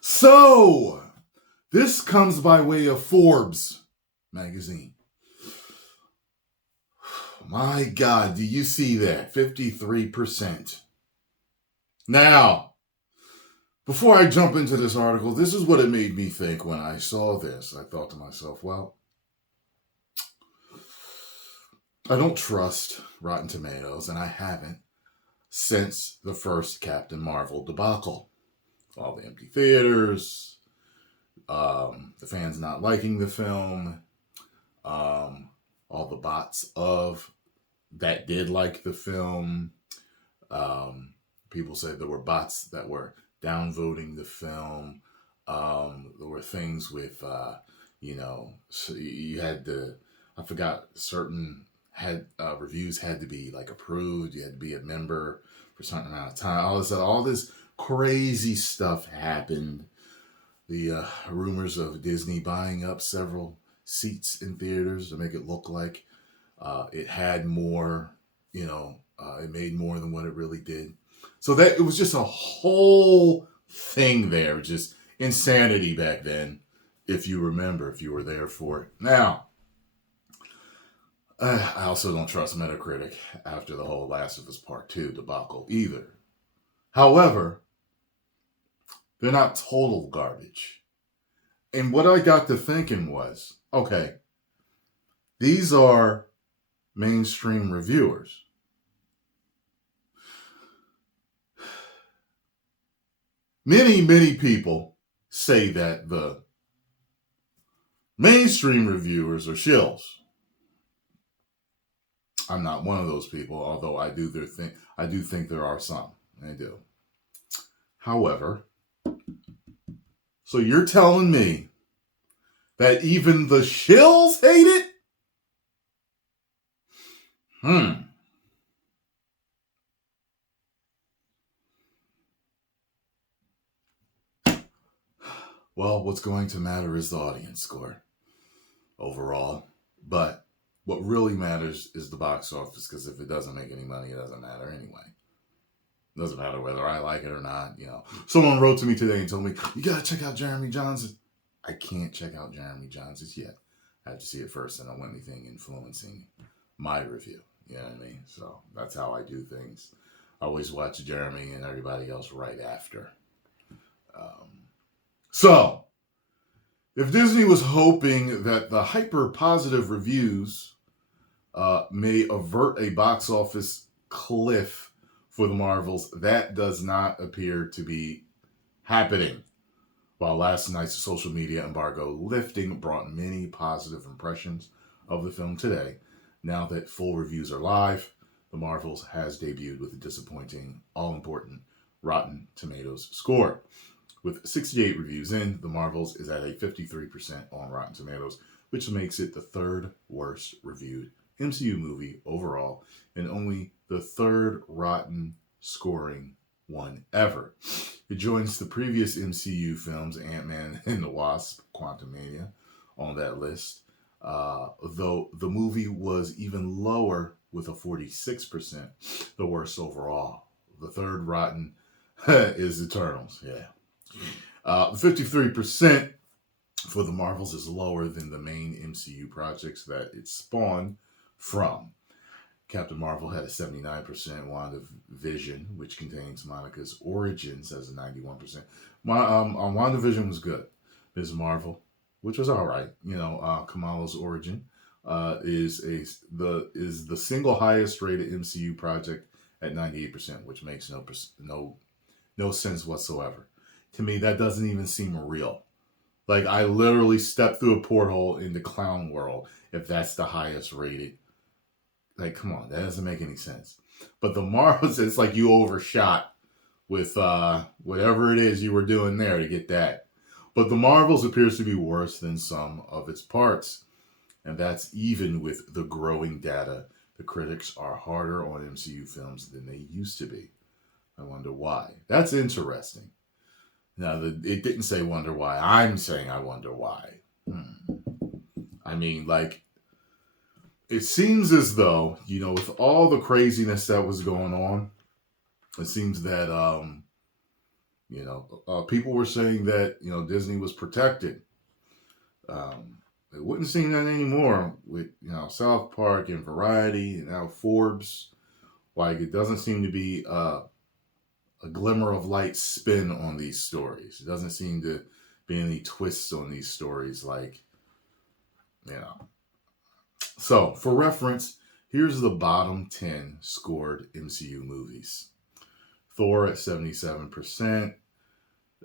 So, this comes by way of Forbes magazine. My God, do you see that? 53%. Now, before I jump into this article, this is what it made me think when I saw this. I thought to myself, well, I don't trust Rotten Tomatoes, and I haven't since the first Captain Marvel debacle. All the empty theaters, the fans not liking the film, all the bots that did like the film. People said there were bots that were downvoting the film. There were things with, so you had to, I forgot, certain reviews had to be like approved. You had to be a member for a certain amount of time. All this crazy stuff happened. The rumors of Disney buying up several seats in theaters to make it look like it had more, it made more than what it really did. So that it was just a whole thing there, just insanity back then, if you remember, if you were there for it. Now, I also don't trust Metacritic after the whole Last of Us Part 2 debacle either. However, they're not total garbage. And what I got to thinking was, okay, these are mainstream reviewers. Many people say that the mainstream reviewers are shills. I'm not one of those people, although I do think there are some. I do. However, so you're telling me that even the shills hate it? Well, what's going to matter is the audience score overall. But what really matters is the box office, because if it doesn't make any money, it doesn't matter anyway. It doesn't matter whether I like it or not. Someone wrote to me today and told me, you got to check out Jeremy Johns. I can't check out Jeremy Johns yet. I have to see it first. I don't want anything influencing my review. You know what I mean? So that's how I do things. I always watch Jeremy and everybody else right after. So, if Disney was hoping that the hyper-positive reviews may avert a box office cliff for the Marvels, that does not appear to be happening. While last night's social media embargo lifting brought many positive impressions of the film today, now that full reviews are live, the Marvels has debuted with a disappointing, all-important Rotten Tomatoes score. With 68 reviews in, The Marvels is at a 53% on Rotten Tomatoes, which makes it the third worst reviewed MCU movie overall, and only the third Rotten scoring one ever. It joins the previous MCU films, Ant-Man and the Wasp, Quantumania, on that list, though the movie was even lower with a 46%, the worst overall. The third Rotten is Eternals, yeah. 53% for the Marvels is lower than the main MCU projects that it spawned from. Captain Marvel had a 79%, WandaVision, which contains Monica's origins, has a 91%. WandaVision was good. Ms. Marvel, which was all right. Kamala's origin is the single highest rated MCU project at 98%, which makes no sense whatsoever. To me, that doesn't even seem real. Like, I literally stepped through a porthole into Clown World if that's the highest rated. Like, come on, that doesn't make any sense. But the Marvels, it's like you overshot with whatever it is you were doing there to get that. But the Marvels appears to be worse than some of its parts. And that's even with the growing data. The critics are harder on MCU films than they used to be. I wonder why. That's interesting. Now, it didn't say wonder why. I'm saying I wonder why. I mean, like, it seems as though, with all the craziness that was going on, it seems that People were saying that, Disney was protected. It wouldn't seem that anymore with, South Park and Variety and now Forbes. Like, it doesn't seem to be a glimmer of light spin on these stories. It doesn't seem to be any twists on these stories. Like, So, for reference, here's the bottom 10 scored MCU movies. Thor at 77%.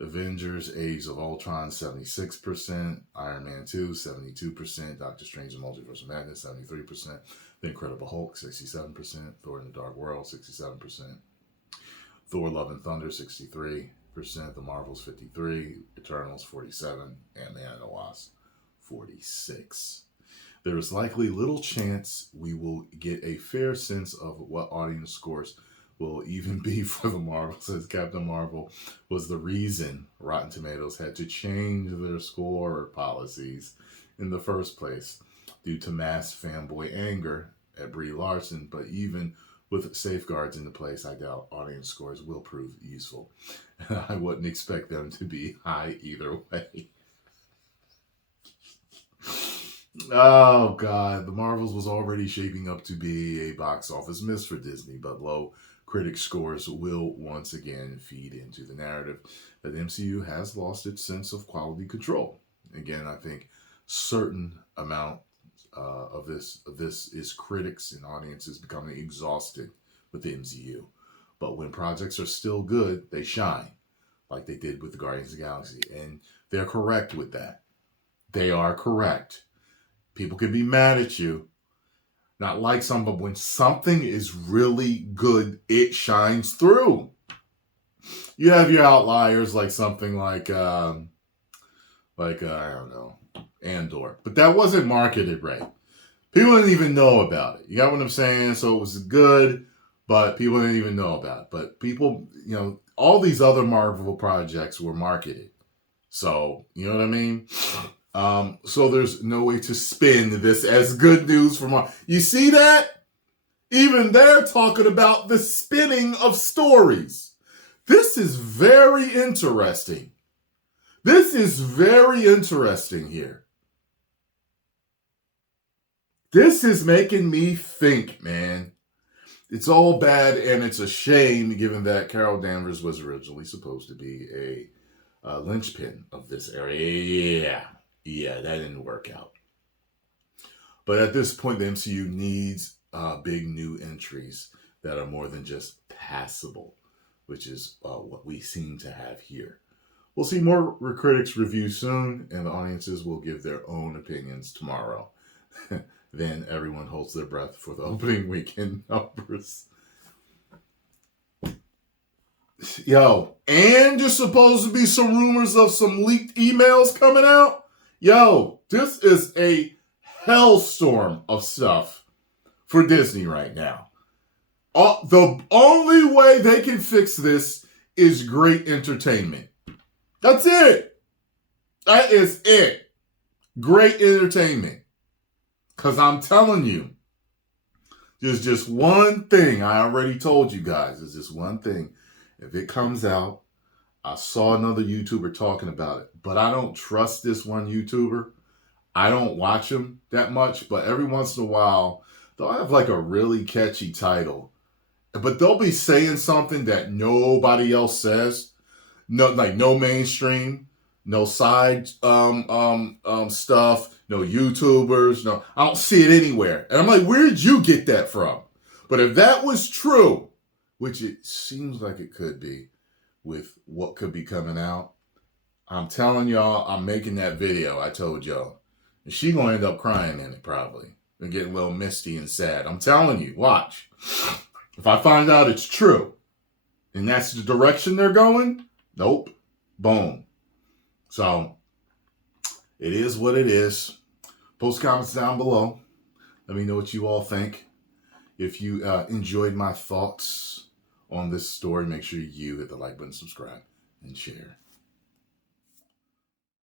Avengers Age of Ultron 76%, Iron Man 2 72%, Doctor Strange and Multiverse of Madness 73%, The Incredible Hulk 67%, Thor in the Dark World 67%, Thor Love and Thunder 63%, The Marvels 53%, Eternals 47%, Ant-Man and the Wasp 46%. There is likely little chance we will get a fair sense of what audience scores will even be for the Marvels, as Captain Marvel was the reason Rotten Tomatoes had to change their score policies in the first place due to mass fanboy anger at Brie Larson. But even with safeguards into place, I doubt audience scores will prove useful. I wouldn't expect them to be high either way. Oh, God. The Marvels was already shaping up to be a box office miss for Disney, but low critic scores will once again feed into the narrative that the MCU has lost its sense of quality control. Again, I think certain amount of this is critics and audiences becoming exhausted with the MCU. But when projects are still good, they shine, like they did with the Guardians of the Galaxy. And they're correct with that. They are correct. People can be mad at you, not like some, but when something is really good, it shines through. You have your outliers, like something like I don't know, Andor, but that wasn't marketed right. People didn't even know about it. You got what I'm saying? So it was good, but people didn't even know about it. But people, all these other Marvel projects were marketed. So, you know what I mean? So there's no way to spin this as good news for Marvel. You see that? Even they're talking about the spinning of stories. This is very interesting. This is very interesting here. This is making me think, man. It's all bad, and it's a shame given that Carol Danvers was originally supposed to be a linchpin of this area. Yeah, that didn't work out. But at this point, the MCU needs big new entries that are more than just passable, which is what we seem to have here. We'll see more critics review soon, and the audiences will give their own opinions tomorrow. Then everyone holds their breath for the opening weekend numbers. Yo, and there's supposed to be some rumors of some leaked emails coming out. Yo, this is a hellstorm of stuff for Disney right now. The only way they can fix this is great entertainment. That's it. That is it. Great entertainment. Because I'm telling you, there's just one thing. I already told you guys. There's just one thing. If it comes out, I saw another YouTuber talking about it, but I don't trust this one YouTuber. I don't watch him that much, but every once in a while, they'll have like a really catchy title, but they'll be saying something that nobody else says. No, like no mainstream, no side stuff, no YouTubers, no. I don't see it anywhere, and I'm like, where did you get that from? But if that was true, which it seems like it could be, with what could be coming out, I'm telling y'all, I'm making that video I told y'all. And she gonna end up crying in it probably. And get a little misty and sad. I'm telling you, watch. If I find out it's true, and that's the direction they're going, nope. Boom. So, it is what it is. Post comments down below. Let me know what you all think. If you enjoyed my thoughts on this story, make sure you hit the like button, subscribe, and share.